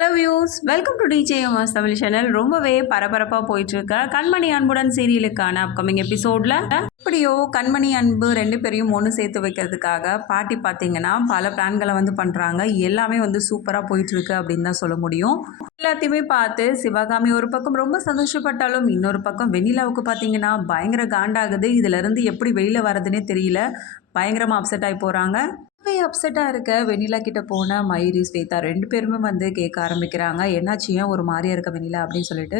Hello views, welcome to TJMS Tamil channel. ரொம்பவே பரபரப்பாக போயிட்டுருக்க கண்மணி அன்புடன் சீரியலுக்கான அப்கமிங் எபிசோடில் எப்படியோ கண்மணி அன்பு ரெண்டு பேரையும் ஒன்று சேர்த்து வைக்கிறதுக்காக பாட்டி பார்த்தீங்கன்னா பல பிளான்களை வந்து பண்ணுறாங்க. எல்லாமே வந்து சூப்பராக போயிட்டுருக்கு அப்படின்னு தான் சொல்ல முடியும். எல்லாத்தையுமே பார்த்து சிவகாமி ஒரு பக்கம் ரொம்ப சந்தோஷப்பட்டாலும் இன்னொரு பக்கம் வெண்ணிலாவுக்கு பார்த்தீங்கன்னா பயங்கர காண்டாகுது. இதுலேருந்து எப்படி வெளியில் வரதுன்னே தெரியல. பயங்கரமாக அப்செட் ஆகி போகிறாங்க. அப்செட்டாக இருக்க வெண்ணிலா கிட்ட போன மயூரி ஸ்வேதா ரெண்டு பேருமே வந்து கேட்க ஆரம்பிக்கிறாங்க. என்னாச்சு, ஏன் ஒரு மாதிரியா இருக்க வெண்ணிலா அப்படின்னு சொல்லிட்டு.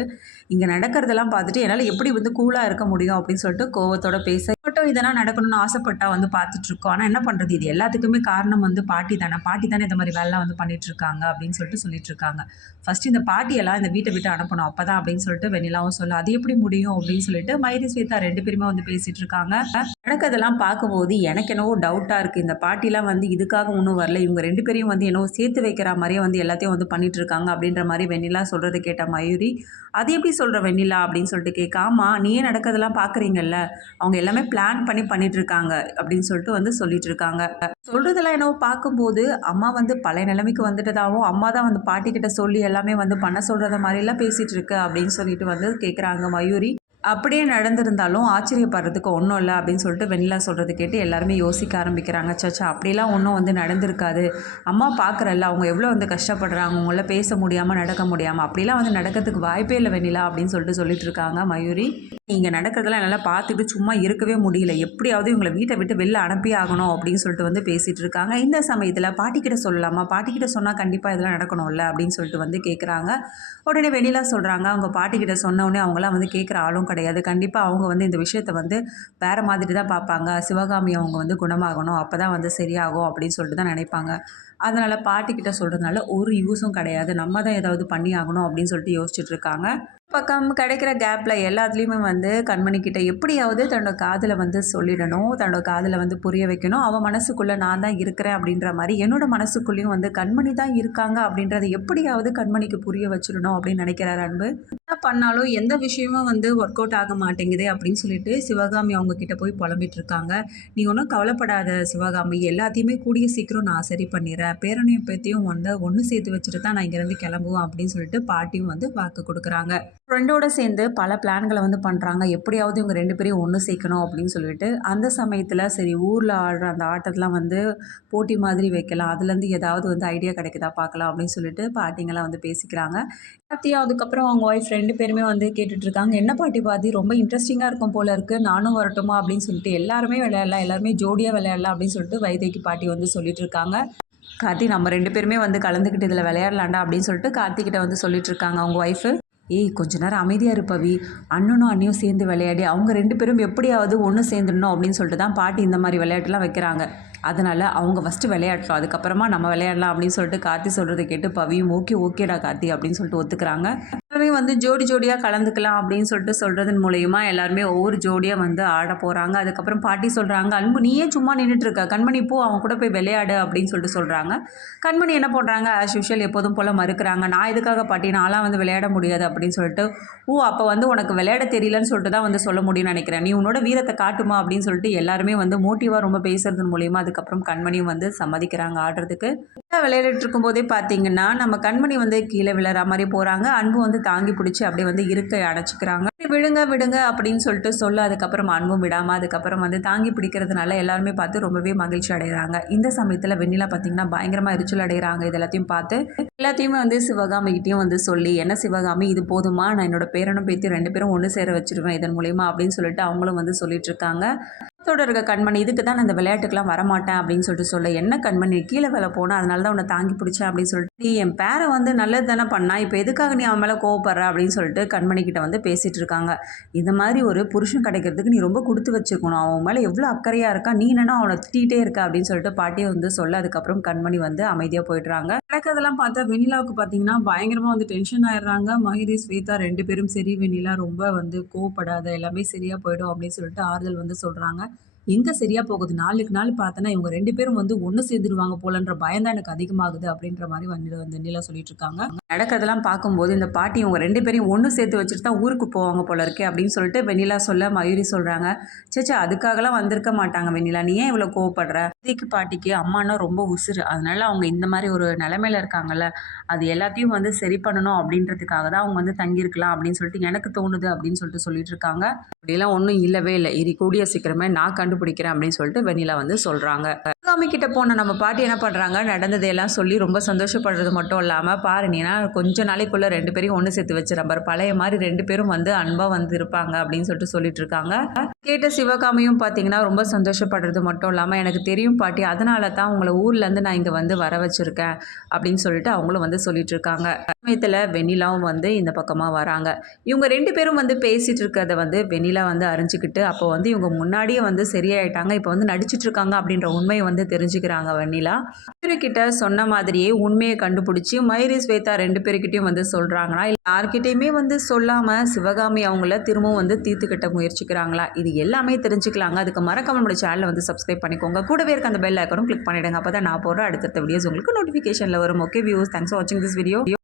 இங்கே நடக்கிறதெல்லாம் பார்த்துட்டு என்னால் எப்படி வந்து கூலாக இருக்க முடியும் அப்படின்னு சொல்லிட்டு கோவத்தோட பேச மட்டும் இதெல்லாம் நடக்கணும்னு ஆசைப்பட்டா வந்து பார்த்துட்ருக்கோம். ஆனால் என்ன பண்ணுறது, இது எல்லாத்துக்குமே காரணம் வந்து பாட்டி தானே இந்த மாதிரி வேலைலாம் வந்து பண்ணிகிட்ருக்காங்க அப்படின்னு சொல்லிட்டு இருக்காங்க. ஃபஸ்ட்டு இந்த பாட்டியெல்லாம் இந்த வீட்டை விட்டு அனுப்பணும் அப்போ தான் அப்படின்னு சொல்லிட்டு வெண்ணிலாவும் சொல்ல, அது எப்படி முடியும் அப்படின்னு சொல்லிட்டு மயூரி ஸ்வேதா ரெண்டு பேருமே வந்து பேசிகிட்டு இருக்காங்க. நடக்கிறதெல்லாம் பார்க்கும்போது எனக்கு என்னவோ டவுட்டாக இருக்குது. இந்த பாட்டிலாம் வந்து இதுக்காக ஒன்றும் வரல, இவங்க ரெண்டு பேரையும் வந்து என்னவோ சேர்த்து வைக்கிற மாதிரியே வந்து எல்லாத்தையும் வந்து பண்ணிகிட்ருக்காங்க அப்படின்ற மாதிரி வெண்ணிலா சொல்கிறது கேட்ட மயூரி, அது எப்படி சொல்கிற வெண்ணிலா அப்படின்னு சொல்லிட்டு கேட்க, ஆமாம் நீயே நடக்கிறதெல்லாம் பார்க்குறீங்கல்ல, அவங்க எல்லாமே பிளான் பண்ணி பண்ணிகிட்ருக்காங்க அப்படின்னு சொல்லிட்டு வந்து சொல்லிட்டு இருக்காங்க. சொல்கிறதெல்லாம் என்னவோ பார்க்கும்போது அம்மா வந்து பழைய நிலைமைக்கு வந்துட்டதாகவும் அம்மா தான் வந்து பாட்டிக்கிட்ட சொல்லி எல்லாமே வந்து பண்ண சொல்கிறத மாதிரிலாம் பேசிகிட்டு இருக்கு அப்படின்னு சொல்லிட்டு வந்து கேட்குறாங்க மயூரி. அப்படியே நடந்திருந்தாலும் ஆச்சரியப்படுறதுக்கு ஒன்றும் இல்லை அப்படின்னு சொல்லிட்டு வெண்ணிலா சொல்கிறது கேட்டு எல்லாருமே யோசிக்க ஆரம்பிக்கிறாங்க. சச்சா அப்படிலாம் ஒன்றும் வந்து நடந்திருக்காது, அம்மா பார்க்குறல்ல அவங்க எவ்வளோ வந்து கஷ்டப்படுறாங்க, அவங்கள பேச முடியாமல் நடக்க முடியாமல், அப்படிலாம் வந்து நடக்கிறதுக்கு வாய்ப்பே இல்லை வெண்ணிலா அப்படின்னு சொல்லிட்டு இருக்காங்க மயூரி. நீங்கள் நடக்கிறதெல்லாம் என்னால் பார்த்துட்டு சும்மா இருக்கவே முடியல, எப்படியாவது இவங்களை வீட்டை விட்டு வெளில அனுப்பி ஆகணும் அப்படின்னு சொல்லிட்டு வந்து பேசிகிட்டு இருக்காங்க. இந்த சமயத்தில் பாட்டிக்கிட்ட சொல்லலாமா, பாட்டிக்கிட்ட சொன்னால் கண்டிப்பாக இதெல்லாம் நடக்கணும்ல அப்படின்னு சொல்லிட்டு வந்து கேட்குறாங்க. உடனே வெண்ணிலா சொல்கிறாங்க, அவங்க பாட்டிக்கிட்ட சொன்ன உடனே அவங்களாம் வந்து கேட்குற ஆளும் கிடையாது. கண்டிப்பாக அவங்க வந்து இந்த விஷயத்தை வந்து வேறு மாதிரி தான் பார்ப்பாங்க. சிவகாமி அவங்க வந்து குணமாகணும், அப்போ தான் வந்து சரியாகும் அப்படின்னு சொல்லிட்டு தான் நினைப்பாங்க. அதனால் பாட்டிக்கிட்ட சொல்கிறதுனால ஒரு யூஸும் கிடையாது, நம்ம தான் ஏதாவது பண்ணி ஆகணும் அப்படின்னு சொல்லிட்டு யோசிச்சுட்டு இருக்காங்க. பக்கம் கிடைக்கிற கேப்பில் எல்லாத்துலேயுமே வந்து கண்மணிக்கிட்ட எப்படியாவது தன்னோட காதில் வந்து சொல்லிடணும், தன்னோட காதில் வந்து புரிய வைக்கணும். அவன் மனசுக்குள்ளே நான் தான் இருக்கிறேன் அப்படின்ற மாதிரி என்னோட மனசுக்குள்ளேயும் வந்து கண்மணி தான் இருக்காங்க அப்படின்றத எப்படியாவது கண்மணிக்கு புரிய வச்சிடணும் அப்படின்னு நினைக்கிறார் அன்பு. என்ன பண்ணாலும் எந்த விஷயமும் வந்து ஒர்க் அவுட் ஆக மாட்டேங்குது அப்படின்னு சொல்லிட்டு சிவகாமி அவங்க கிட்ட போய் புலம்பிட்டு இருக்காங்க. நீ ஒன்றும் கவலைப்படாத சிவகாமி, எல்லாத்தையுமே கூடிய சீக்கிரம் நான் சரி பண்ணிடுறேன், பேரனையும் பேத்தியும் வந்து ஒன்று சேர்த்து வச்சுட்டு தான் நான் இங்கேருந்து கிளம்புவேன் அப்படின்னு சொல்லிட்டு பாட்டியும் வந்து வாக்கு கொடுக்குறாங்க. ஃப்ரெண்டோடு சேர்ந்து பல பிளான்களை வந்து பண்ணுறாங்க, எப்படியாவது இவங்க ரெண்டு பேரையும் ஒன்று சேர்க்கணும் அப்படின்னு சொல்லிட்டு. அந்த சமயத்தில் சரி ஊரில் ஆடுற அந்த ஆட்டத்தெலாம் வந்து போட்டி மாதிரி வைக்கலாம், அதுலேருந்து ஏதாவது வந்து ஐடியா கிடைக்குதா பார்க்கலாம் அப்படின்னு சொல்லிட்டு பாட்டிங்கெல்லாம் வந்து பேசிக்கிறாங்க. பாட்டி அதுக்கப்புறம் அவங்க ஒய்ஃப் ரெண்டு பேருமே வந்து கேட்டுட்ருக்காங்க, என்ன பாட்டி பாதி ரொம்ப இன்ட்ரெஸ்டிங்காக இருக்கும் போல இருக்குது, நானும் வரட்டுமா அப்படின்னு சொல்லிட்டு. எல்லாருமே விளையாடலாம், எல்லாருமே ஜோடியாக விளையாடலாம் அப்படின்னு சொல்லிட்டு வைதேகி பாட்டி வந்து சொல்லிட்டு இருக்காங்க. கார்த்தி நம்ம ரெண்டு பேருமே வந்து கலந்துக்கிட்டு இதில் விளையாடலாண்டா அப்படின்னு சொல்லிட்டு கார்த்திகிட்ட வந்து சொல்லிட்டு இருக்காங்க அவங்க ஒய்ஃபு. ஏய் கொஞ்ச நேரம் அமைதியாக இருப்பவி, அண்ணனும் அண்ணியும் சேர்ந்து விளையாடி அவங்க ரெண்டு பேரும் எப்படியாவது ஒன்று சேர்ந்துடணும் அப்படின்னு சொல்லிட்டு தான் பாட்டி இந்த மாதிரி விளையாட்டுலாம் வைக்கிறாங்க. அதனால் அவங்க ஃபஸ்ட்டு விளையாடலாம், அதுக்கப்புறமா நம்ம விளையாடலாம் அப்படின்னு சொல்லிட்டு கார்த்தி சொல்கிறத கேட்டு பவியும் ஓகேடா கார்த்தி அப்படின்னு சொல்லிட்டு ஒத்துக்கிறாங்க. எல்லாருமே வந்து ஜோடியாக கலந்துக்கலாம் அப்படின்னு சொல்லிட்டு சொல்கிறதன் மூலயமா எல்லாருமே ஒவ்வொரு ஜோடியாக வந்து ஆட போகிறாங்க. அதுக்கப்புறம் பாட்டி சொல்கிறாங்க, அன்பு நீயே சும்மா நின்றுட்டுருக்க, கண்மணி போ அவன் கூட போய் விளையாடு அப்படின்னு சொல்லிட்டு சொல்கிறாங்க. கண்மணி என்ன பண்ணுறாங்க, ஆஸ் யூஷுவல் எப்போதும் போல் மறுக்கிறாங்க. நான் எதுக்காக பாட்டி, நான்லாம் வந்து விளையாட முடியாது அப்படின்னு சொல்லிட்டு. அப்போ வந்து உனக்கு விளையாட தெரியலன்னு சொல்லிட்டு தான் வந்து சொல்ல முடியும்னு நினைக்கிறேன், நீ உன்னோட வீரத்தை காட்டுமா அப்படின்னு சொல்லிட்டு எல்லாருமே வந்து மோட்டிவாக ரொம்ப பேசுறதன் மூலயமா அதுக்கப்புறம் கண்மணியும் வந்து சம்மதிக்கிறாங்க ஆடுறதுக்கு. விளையாடிட்டு இருக்கும்போதே பார்த்தீங்கன்னா நம்ம கண்மணி வந்து கீழே விழற மாதிரி போகிறாங்க. அன்பு வந்து தாங்கி பிடிச்சி அப்படியே வந்து இருக்கை அடைச்சிக்கிறாங்க. விடுங்க அப்படின்னு சொல்லிட்டு சொல்ல அதுக்கப்புறம் அன்பும் விடாமல் அதுக்கப்புறம் வந்து தாங்கி பிடிக்கிறதுனால எல்லாருமே பார்த்து ரொம்பவே மகிழ்ச்சி அடைகிறாங்க. இந்த சமயத்தில் வெண்ணிலா பார்த்தீங்கன்னா பயங்கரமாக எரிச்சல் அடைகிறாங்க. இது எல்லாத்தையும் பார்த்து எல்லாத்தையுமே வந்து சிவகாமிகிட்டையும் வந்து சொல்லி, என்ன சிவகாமி இது போதுமா, நான் என்னோட பேரனும் பேத்தி ரெண்டு பேரும் ஒன்று சேர வச்சிருவேன் இதன் மூலயமா அப்படின்னு சொல்லிட்டு அவங்களும் வந்து சொல்லிட்டு இருக்காங்க. இருக்க கண்மணி இதுக்கு தான் நான் இந்த விளையாட்டுக்கெலாம் வரமாட்டேன் அப்படின்னு சொல்லிட்டு சொல்ல, என்ன கண்மணி கீழே வேலை போனால் அதனால தான் உன்னை தாங்கி பிடிச்சேன் அப்படின்னு சொல்லிட்டு, நீ என் பேரை வந்து நல்லது தானே பண்ணா, இப்போ எதுக்காக நீ அவன் மேலே கோவப்படுற அப்படின்னு சொல்லிட்டு கண்மணி கிட்ட வந்து பேசிகிட்டு இருக்காங்க. இந்த மாதிரி ஒரு புருஷன் கிடைக்கிறதுக்கு நீ ரொம்ப கொடுத்து வச்சுக்கணும், அவன் மேலே எவ்வளோ அக்கறையாக இருக்கா, நீ என்னன்னா அவனை திட்டிகிட்டே இருக்க அப்படின்னு சொல்லிட்டு பாட்டியை வந்து சொல்ல அதுக்கப்புறம் கண்மணி வந்து அமைதியாக போயிடுறாங்க. நடக்கிறதெல்லாம் பார்த்தா வெண்ணிலாவுக்கு பார்த்தீங்கன்னா பயங்கரமாக வந்து டென்ஷன் ஆயிடுறாங்க. மயூரி ஸ்வேதா ரெண்டு பேரும் சரி வெண்ணிலா ரொம்ப வந்து கோவப்படாத, எல்லாமே சரியாக போயிடும் அப்படின்னு சொல்லிட்டு ஆறுதல் வந்து சொல்கிறாங்க. எங்கே சரியாக போகுது, நாளுக்கு நாள் பார்த்தோன்னா இவங்க ரெண்டு பேரும் வந்து ஒன்று சேர்ந்துருவாங்க போலன்ற பயம்தான் எனக்கு அதிகமாகுது அப்படின்ற மாதிரி வந்து வெண்ணிலா சொல்லிட்டு இருக்காங்க. நடக்கிறதெல்லாம் பார்க்கும்போது இந்த பாட்டி இவங்க 2 பேரையும் ஒன்று சேர்த்து வச்சுட்டு தான் ஊருக்கு போவாங்க போல இருக்கே அப்படின்னு சொல்லிட்டு வெண்ணிலா சொல்ல மயூரி சொல்கிறாங்க. சேச்சா அதுக்காகலாம் வந்திருக்க மாட்டாங்க வெண்ணிலா, நீ ஏன் இவ்வளோ கோவப்படுற? விதிக்கு பாட்டிக்கு அம்மானா ரொம்ப உசுறு, அதனால அவங்க இந்த மாதிரி ஒரு நிலமையில இருக்காங்கல்ல, அது எல்லாத்தையும் வந்து சரி பண்ணணும் அப்படின்றதுக்காக தான் அவங்க வந்து தங்கியிருக்கலாம் அப்படின்னு சொல்லிட்டு எனக்கு தோணுது அப்படின்னு சொல்லிட்டு இருக்காங்க. அப்படிலாம் ஒன்றும் இல்லவே இல்லை, கூடிய சீக்கிரமே நான் கண்டுபிடிக்கிறேன் அப்படின்னு சொல்லிட்டு வெண்ணிலா வந்து சொல்கிறாங்க. சிவகாமி கிட்ட போன நம்ம பாட்டி என்ன பண்ணுறாங்க, நடந்ததையெல்லாம் சொல்லி ரொம்ப சந்தோஷப்படுறது மட்டும் இல்லாமல் பாரு நீனா கொஞ்ச நாளைக்குள்ளே 2 பேரையும் ஒன்று சேர்த்து வச்சிடறேன் பாரு, பழைய மாதிரி 2 பேரும் வந்து அன்பாக வந்து இருப்பாங்க அப்படின்னு சொல்லிட்டு இருக்காங்க. கேட்ட சிவகாமியும் பார்த்தீங்கன்னா ரொம்ப சந்தோஷப்படுறது மட்டும் இல்லாமல் எனக்கு தெரியும் பாட்டி, அதனால தான் உங்களை ஊர்லேருந்து நான் இங்கே வந்து வர வச்சுருக்கேன் அப்படின்னு சொல்லிட்டு அவங்களும் வந்து சொல்லிட்டு இருக்காங்க. சமயத்தில் வெண்ணிலாவும் வந்து இந்த பக்கமாக வராங்க. இவங்க 2 பேரும் வந்து பேசிகிட்டு இருக்கிறத வந்து வெண்ணிலா வந்து அறிஞ்சிக்கிட்டு அப்போ வந்து இவங்க முன்னாடியே வந்து சரியாயிட்டாங்க, இப்போ வந்து நடிச்சிட்டு இருக்காங்க அப்படின்ற உண்மையை வந்து தெரிஞ்சுக்கிறாங்க வெண்ணிலா. கிட்ட சொன்ன மாதிரியே உண்மையை கண்டுபிடிச்சி மயூரி ஸ்வேதா 2 பேருக்கிட்டையும் வந்து சொல்கிறாங்களா, இல்லை யார்கிட்டையுமே வந்து சொல்லாமல் சிவகாமி அவங்கள திரும்பவும் வந்து தீர்த்துக்கிட்ட முயற்சிக்கிறாங்களா, இது எல்லாமே தெரிஞ்சுக்கலாங்க. அதுக்கு மறக்காம நம்மளோட சேனலை வந்து சப்ஸ்கிரைப் பண்ணிக்கோங்க, கூடவே இருக்க அந்த பெல் ஐக்கானும் கிளிக் பண்ணிவிடுங்க, அப்போ தான் நான் போடுற அடுத்தடுத்த வீடியோஸ் உங்களுக்கு நோட்டிஃபிகேஷனில் வரும். ஓகே வியூஸ், தேங்க்ஸ் ஃபார் வாட்சிங் திஸ் வீடியோ.